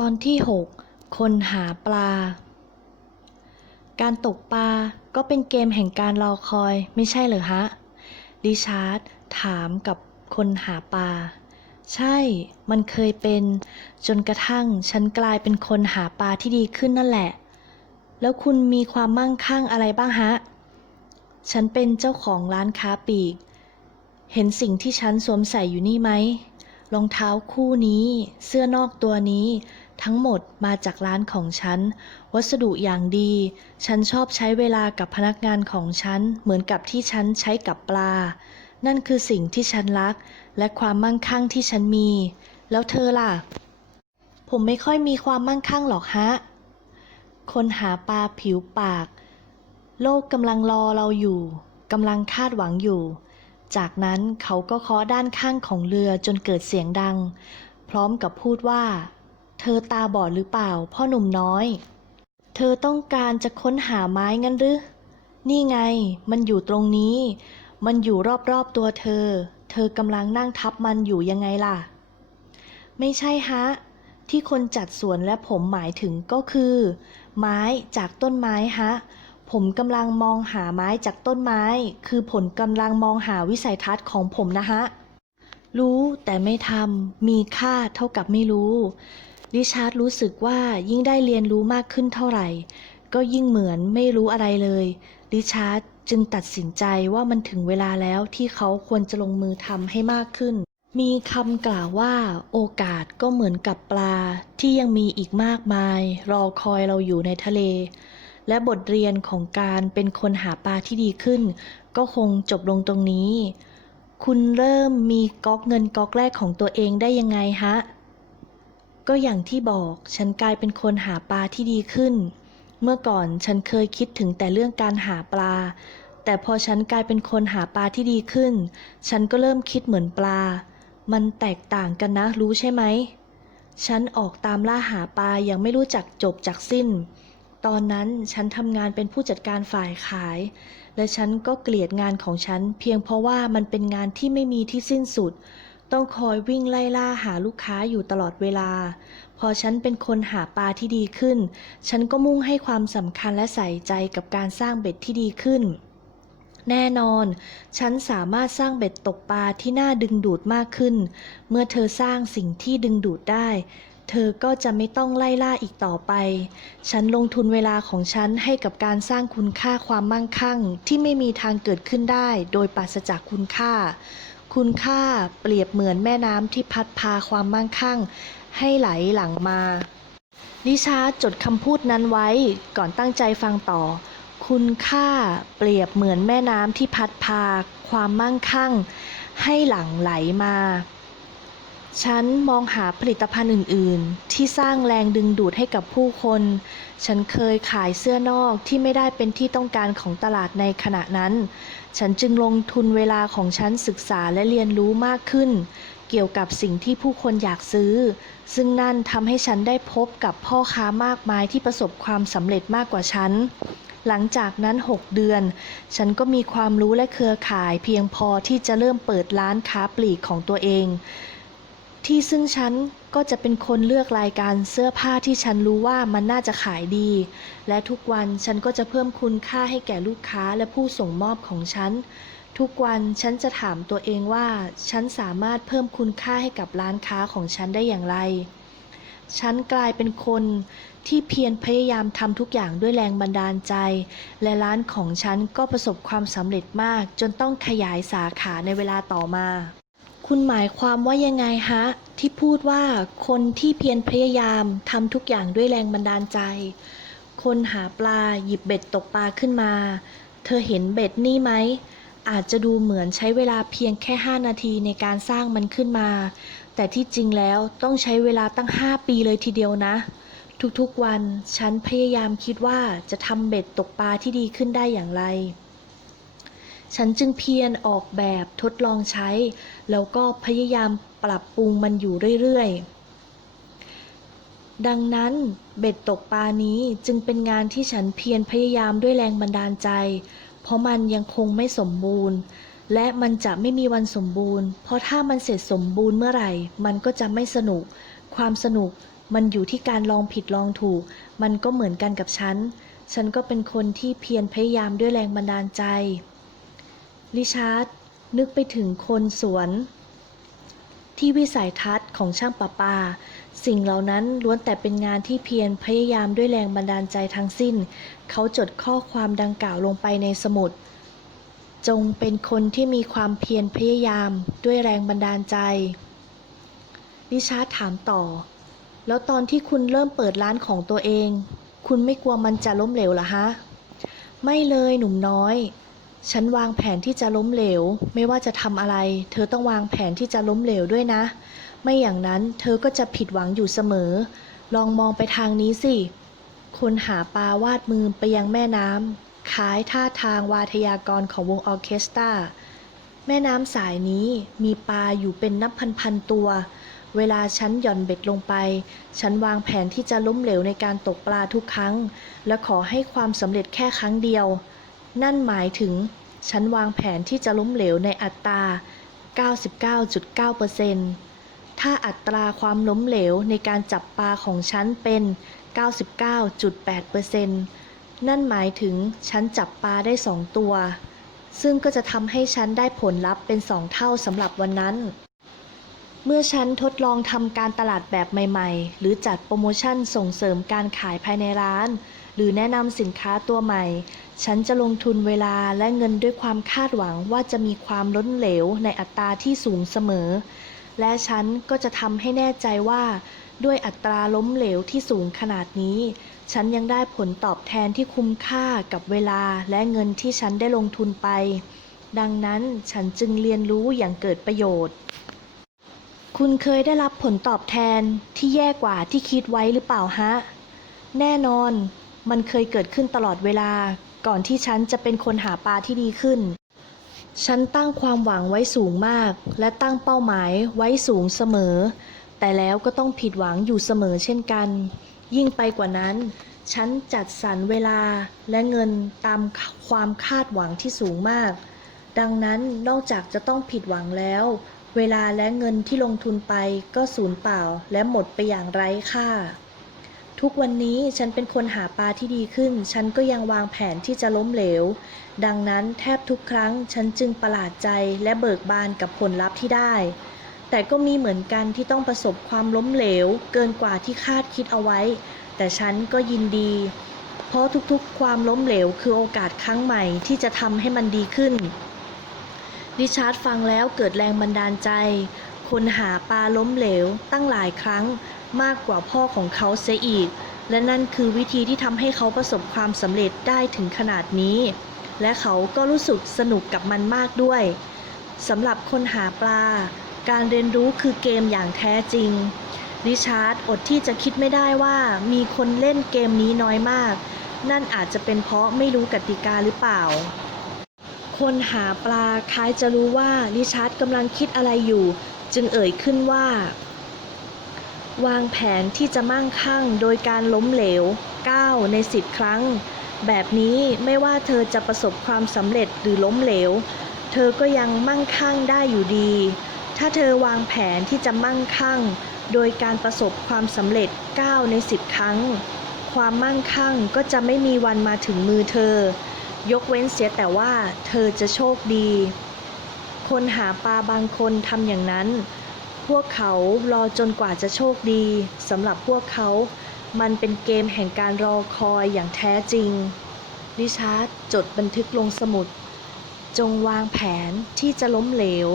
ตอนที่ 6 คนหาปลา การตกปลาก็เป็นเกมแห่งการรอคอยไม่ใช่เหรอฮะริชาร์ดถามกับคนหาปลา ใช่ มันเคยเป็น จนกระทั่งฉันกลายเป็นคนหาปลาที่ดีขึ้นนั่นแหละ แล้วคุณมีความมั่งคั่งอะไรบ้างฮะ ฉันเป็นเจ้าของร้านค้าปลีก เห็นสิ่งที่ฉันสวมใส่อยู่นี่ไหมรองเท้าคู่นี้ เสื้อนอกตัวนี้ ทั้งหมดมาจากร้านของฉัน วัสดุอย่างดี ฉันชอบใช้เวลากับพนักงานของฉัน เหมือนกับที่ฉันใช้กับปลา นั่นคือสิ่งที่ฉันรัก และความมั่งคั่งที่ฉันมี แล้วเธอล่ะ ผมไม่ค่อยมีความมั่งคั่งหรอกฮะ คนหาปลาผิวปาก โลกกำลังรอเราอยู่กำลังคาดหวังอยู่ จากนั้นเขาก็เคาะด้านข้างของเรือจนเกิดเสียงดัง พร้อมกับพูดว่า เธอตาบอดหรือเปล่า พ่อหนุ่มน้อย เธอต้องการจะค้นหาไม้งั้นหรือ นี่ไง มันอยู่ตรงนี้ มันอยู่รอบๆตัวเธอ เธอกำลังนั่งทับมันอยู่ยังไงล่ะ ไม่ใช่ฮะ ที่คนจัดสวนและผมหมายถึงก็คือ ไม้จากต้นไม้ฮะ ผมกำลังมองหาไม้จากต้นไม้ คือผลกำลังมองหาวิสัยทัศน์ของผมนะฮะรู้แต่ไม่ทำมีค่าเท่ากับไม่รู้ ริชาร์ดรู้สึกว่ายิ่งได้เรียนรู้มากขึ้นเท่าไหร่ ก็ยิ่งเหมือนไม่รู้อะไรเลย ริชาร์ดจึงตัดสินใจว่ามันถึงเวลาแล้วที่เขาควรจะลงมือทำให้มากขึ้น มีคำกล่าวว่าโอกาสก็เหมือนกับปลา ที่ยังมีอีกมากมาย รอคอยเราอยู่ในทะเล และบทเรียนของการเป็นคนหาปลาที่ดีขึ้น ก็คงจบลงตรงนี้ คุณเริ่มมีก๊อกเงินก๊อกแรกของตัวเองได้ยังไงฮะ ก็อย่างที่บอกฉันกลายเป็นคนหาปลาที่ดีขึ้น เมื่อก่อนฉันเคยคิดถึงแต่เรื่องการหาปลา แต่พอฉันกลายเป็นคนหาปลาที่ดีขึ้น ฉันก็เริ่มคิดเหมือนปลา มันแตกต่างกันนะรู้ใช่ไหม ฉันออกตามล่าหาปลายังไม่รู้จักจบจากสิ้น ตอนนั้นฉันทำงานเป็นผู้จัดการฝ่ายขาย และฉันก็เกลียดงานของฉัน เพียงเพราะว่ามันเป็นงานที่ไม่มีที่สิ้นสุด ต้องคอยวิ่งไล่ล่าหาลูกค้าอยู่ตลอดเวลา พอฉันเป็นคนหาปลาที่ดีขึ้น ฉันก็มุ่งให้ความสำคัญและใส่ใจกับการสร้างเบ็ดที่ดีขึ้น แน่นอน ฉันสามารถสร้างเบ็ดตกปลาที่น่าดึงดูดมากขึ้น เมื่อเธอสร้างสิ่งที่ดึงดูดได้ เธอก็จะไม่ต้องไล่ล่าอีกต่อไป ฉันลงทุนเวลาของฉันให้กับการสร้างคุณค่าความมั่งคั่ง ที่ไม่มีทางเกิดขึ้นได้ โดยปราศจากคุณค่า คุณค่าเปรียบเหมือนแม่น้ำที่พัดพาความมั่งคั่ง ให้ไหลหลังมาลิชาจดคำพูดนั้นไว้ก่อนตั้งใจฟังต่อ คุณค่าเปรียบเหมือนแม่น้ำที่พัดพาความมั่งคั่ง ให้หลังไหลมา ฉันมองหาผลิตภัณฑ์อื่น ๆ ที่สร้างแรงดึงดูดให้กับผู้คน ฉันเคยขายเสื้อนอกที่ไม่ได้เป็นที่ต้องการของตลาดในขณะนั้น ฉันจึงลงทุนเวลาของฉันศึกษาและเรียนรู้มากขึ้น เกี่ยวกับสิ่งที่ผู้คนอยากซื้อ ซึ่งนั่นทำให้ฉันได้พบกับพ่อค้ามากมายที่ประสบความสำเร็จมากกว่าฉันหลังจากนั้น 6 เดือน ฉันก็มีความรู้และเครือข่ายเพียงพอที่จะเริ่มเปิดร้านค้าปลีกของตัวเอง ที่ซึ่งฉันก็จะเป็นคนเลือกรายการเสื้อผ้าที่ฉันรู้ว่ามันน่าจะขายดี และทุกวันฉันก็จะเพิ่มคุณค่าให้แก่ลูกค้าและผู้ส่งมอบของฉัน ทุกวันฉันจะถามตัวเองว่า ฉันสามารถเพิ่มคุณค่าให้กับร้านค้าของฉันได้อย่างไร ฉันกลายเป็นคนที่เพียรพยายามทำทุกอย่างด้วยแรงบันดาลใจ และร้านของฉันก็ประสบความสำเร็จมาก จนต้องขยายสาขาในเวลาต่อมา คุณหมายความว่ายังไงฮะ ที่พูดว่าคนที่เพียรพยายามทำทุกอย่างด้วยแรงบันดาลใจ คนหาปลาหยิบเบ็ดตกปลาขึ้นมา เธอเห็นเบ็ดนี่ไหม อาจจะดูเหมือนใช้เวลาเพียงแค่ 5 นาทีในการสร้างมันขึ้นมา แต่ที่จริงแล้วต้องใช้เวลาตั้ง 5 ปีเลยทีเดียวนะ ทุกๆวันฉันพยายามคิดว่าจะทำเบ็ดตกปลาที่ดีขึ้นได้อย่างไร ฉันจึงเพียรออกแบบทดลองใช้ แล้วก็พยายามปรับปรุงมันอยู่เรื่อยๆ ดังนั้นเบ็ดตกปลานี้จึงเป็นงานที่ฉันเพียรพยายามด้วยแรงบันดาลใจ เพราะมันยังคงไม่สมบูรณ์ และมันจะไม่มีวันสมบูรณ์ เพราะถ้ามันเสร็จสมบูรณ์เมื่อไหร่ มันก็จะไม่สนุก ความสนุกมันอยู่ที่การลองผิดลองถูก มันก็เหมือนกันกับฉัน ฉันก็เป็นคนที่เพียรพยายามด้วยแรงบันดาลใจ ริชาร์ดนึกไปถึงคนสวน ที่วิสัยทัศน์ของช่างประปา สิ่งเหล่านั้นล้วนแต่เป็นงานที่เพียรพยายามด้วยแรงบันดาลใจทั้งสิ้น เขาจดข้อความดังกล่าวลงไปในสมุด จงเป็นคนที่มีความเพียรพยายามด้วยแรงบันดาลใจ ริชาร์ดถามต่อ แล้วตอนที่คุณเริ่มเปิดร้านของตัวเอง คุณไม่กลัวมันจะล้มเหลวหรอฮะ ไม่เลยหนุ่มน้อย ฉันวางแผนที่จะล้มเหลว ไม่ว่าจะทำอะไร เธอต้องวางแผนที่จะล้มเหลวด้วยนะ ไม่อย่างนั้นเธอก็จะผิดหวังอยู่เสมอ ลองมองไปทางนี้สิ คนหาปลาวาดมือไปยังแม่น้ำคล้ายท่าทางวาทยากรของวงออเคสตราแม่น้ำสายนี้มีปลาอยู่เป็นนับพันๆตัว เวลาฉันหย่อนเบ็ดลงไป ฉันวางแผนที่จะล้มเหลวในการตกปลาทุกครั้ง และขอให้ความสำเร็จแค่ครั้งเดียว นั่นหมายถึง ฉันวางแผนที่จะล้มเหลวในอัตรา 99.9%ถ้าอัตราความล้มเหลวในการจับปลาของฉันเป็น 99.8%นั่นหมายถึงฉันจับปลาได้สองตัว ซึ่งก็จะทำให้ฉันได้ผลลัพธ์เป็นสองเท่าสำหรับวันนั้น เมื่อฉันทดลองทำการตลาดแบบใหม่ ๆ หรือจัดโปรโมชั่นส่งเสริมการขายภายในร้าน หรือแนะนำสินค้าตัวใหม่ ฉันจะลงทุนเวลาและเงินด้วยความคาดหวังว่าจะมีความล้นเหลวในอัตราที่สูงเสมอ และฉันก็จะทำให้แน่ใจว่า ด้วยอัตราล้มเหลวที่สูงขนาดนี้ ฉันยังได้ผลตอบแทนที่คุ้มค่ากับเวลาและเงินที่ฉันได้ลงทุนไป ดังนั้นฉันจึงเรียนรู้อย่างเกิดประโยชน์คุณเคยได้รับผลตอบแทนที่แย่กว่าที่คิดไว้หรือเปล่าฮะ แน่นอน มันเคยเกิดขึ้นตลอดเวลา ก่อนที่ฉันจะเป็นคนหาปลาที่ดีขึ้น ฉันตั้งความหวังไว้สูงมาก และตั้งเป้าหมายไว้สูงเสมอ แต่แล้วก็ต้องผิดหวังอยู่เสมอเช่นกัน ยิ่งไปกว่านั้น ฉันจัดสรรเวลาและเงินตามความคาดหวังที่สูงมาก ดังนั้นนอกจากจะต้องผิดหวังแล้ว เวลาและเงินที่ลงทุนไปก็สูญเปล่าและหมดไปอย่างไร้ค่า ทุกวันนี้ฉันเป็นคนหาปลาที่ดีขึ้น ฉันก็ยังวางแผนที่จะล้มเหลว ดังนั้นแทบทุกครั้งฉันจึงประหลาดใจและเบิกบานกับผลลัพธ์ที่ได้ แต่ก็มีเหมือนกันที่ต้องประสบความล้มเหลว เกินกว่าที่คาดคิดเอาไว้ แต่ฉันก็ยินดี เพราะทุกๆ ความล้มเหลวคือโอกาสครั้งใหม่ที่จะทำให้มันดีขึ้น ริชาร์ดฟังแล้วเกิดแรงบันดาลใจ คนหาปลาล้มเหลวตั้งหลายครั้ง มากกว่าพ่อของเขาเสียอีก และนั่นคือวิธีที่ทำให้เขาประสบความสำเร็จได้ถึงขนาดนี้ และเขาก็รู้สึกสนุกกับมันมากด้วยสำหรับคนหาปลา การเรียนรู้คือเกมอย่างแท้จริง ริชาร์ดอดที่จะคิดไม่ได้ว่ามีคนเล่นเกมนี้น้อยมาก นั่นอาจจะเป็นเพราะไม่รู้กติกาหรือเปล่า คนหาปลาคล้ายจะรู้ว่าริชาร์ดกำลังคิดอะไรอยู่ จึงเอ่ยขึ้นว่า วางแผนที่จะมั่งคั่งโดยการล้มเหลว 9 ใน 10 ครั้ง แบบนี้ไม่ว่าเธอจะประสบความสำเร็จหรือล้มเหลว เธอก็ยังมั่งคั่งได้อยู่ดี ถ้าเธอวางแผนที่จะมั่งคั่ง โดยการประสบความสำเร็จ 9 ใน 10 ครั้ง ความมั่งคั่งก็จะไม่มีวันมาถึงมือเธอ ยกเว้นเสียแต่ว่าเธอจะโชคดี คนหาปลาบางคนทำอย่างนั้น พวกเขารอจนกว่าจะโชคดีสำหรับพวกเขา มันเป็นเกมแห่งการรอคอยอย่างแท้จริง ริชาร์ดจดบันทึกลงสมุด จงวางแผนที่จะล้มเหลว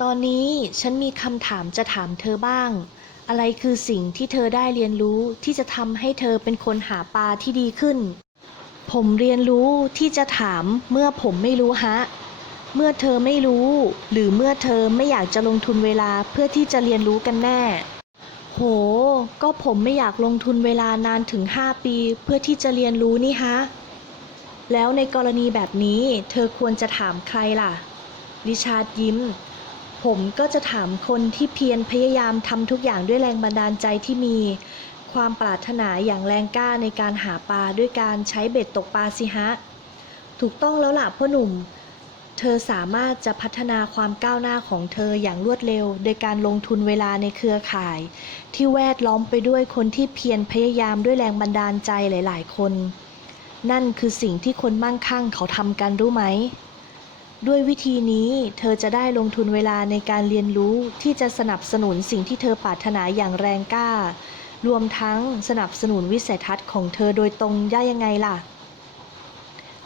ตอนนี้ฉันมีคำถามจะถามเธอบ้าง อะไรคือสิ่งที่เธอได้เรียนรู้ที่จะทำให้เธอเป็นคนหาปลาที่ดีขึ้น ผมเรียนรู้ที่จะถามเมื่อผมไม่รู้ฮะ เมื่อเธอไม่รู้ หรือเมื่อเธอไม่อยากจะลงทุนเวลาเพื่อที่จะเรียนรู้กันแน่ โห ก็ผมไม่อยากลงทุนเวลานานถึง 5 ปี เพื่อที่จะเรียนรู้นี่ฮะ แล้วในกรณีแบบนี้ เธอควรจะถามใครล่ะ ริชาร์ดยิ้ม ผมก็จะถามคนที่เพียรพยายามทำทุกอย่างด้วยแรงบันดาลใจที่มี ความปรารถนาอย่างแรงกล้าในการหาปลาด้วยการใช้เบ็ดตกปลาสิฮะ ถูกต้องแล้วล่ะพ่อหนุ่ม เธอสามารถจะพัฒนาความก้าวหน้าของเธออย่างรวดเร็ว โดยการลงทุนเวลาในเครือข่าย ที่แวดล้อมไปด้วยคนที่เพียรพยายามด้วยแรงบันดาลใจหลาย ๆ คน นั่นคือสิ่งที่คนมั่งคั่งเขาทำกันรู้ไหม ด้วยวิธีนี้เธอจะได้ลงทุนเวลาในการเรียนรู้ที่จะสนับสนุนสิ่งที่เธอปรารถนาอย่างแรงกล้า รวมทั้งสนับสนุนวิสัยทัศน์ของเธอโดยตรงได้ยังไงล่ะ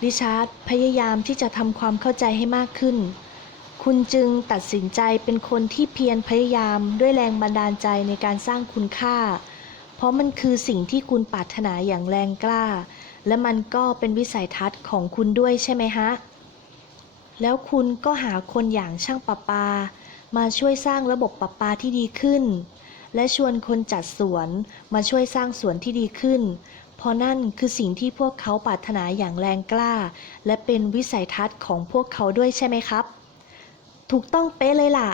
ริชาร์ดพยายามที่จะทำความเข้าใจให้มากขึ้น คุณจึงตัดสินใจเป็นคนที่เพียรพยายามด้วยแรงบันดาลใจในการสร้างคุณค่า เพราะมันคือสิ่งที่คุณปรารถนาอย่างแรงกล้า และมันก็เป็นวิสัยทัศน์ของคุณด้วยใช่ไหมฮะ แล้วคุณก็หาคนอย่างช่างประปา มาช่วยสร้างระบบประปาที่ดีขึ้นและชวนคนจัดสวนมาช่วยสร้างสวนที่ดีขึ้น เพราะนั่นคือสิ่งที่พวกเขาปรารถนาอย่างแรงกล้า และเป็นวิสัยทัศน์ของพวกเขาด้วยใช่ไหมครับ ถูกต้องเป๊ะเลยล่ะ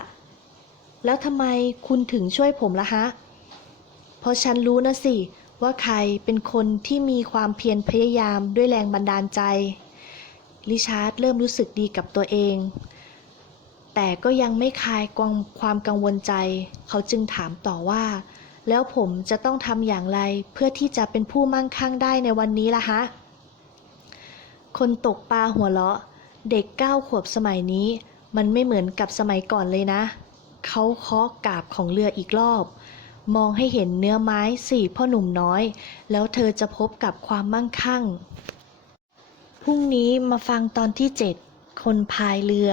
แล้วทำไมคุณถึงช่วยผมล่ะฮะ เพราะฉันรู้นะสิ ว่าใครเป็นคนที่มีความเพียรพยายามด้วยแรงบันดาลใจ ริชาร์ดเริ่มรู้สึกดีกับตัวเอง แต่ก็ยังไม่คลายความกังวลใจ เขาจึงถามต่อว่า แล้วผมจะต้องทำอย่างไรเพื่อที่จะเป็นผู้มั่งคั่งได้ในวันนี้ล่ะฮะ คนตกปลาหัวเราะ เด็กเก้าขวบสมัยนี้ มันไม่เหมือนกับสมัยก่อนเลยนะ เขาเคาะกาบของเรืออีกรอบ มองให้เห็นเนื้อไม้สี่พ่อหนุ่มน้อย แล้วเธอจะพบกับความมั่งคั่ง พรุ่งนี้มาฟังตอนที่7คนพายเรือ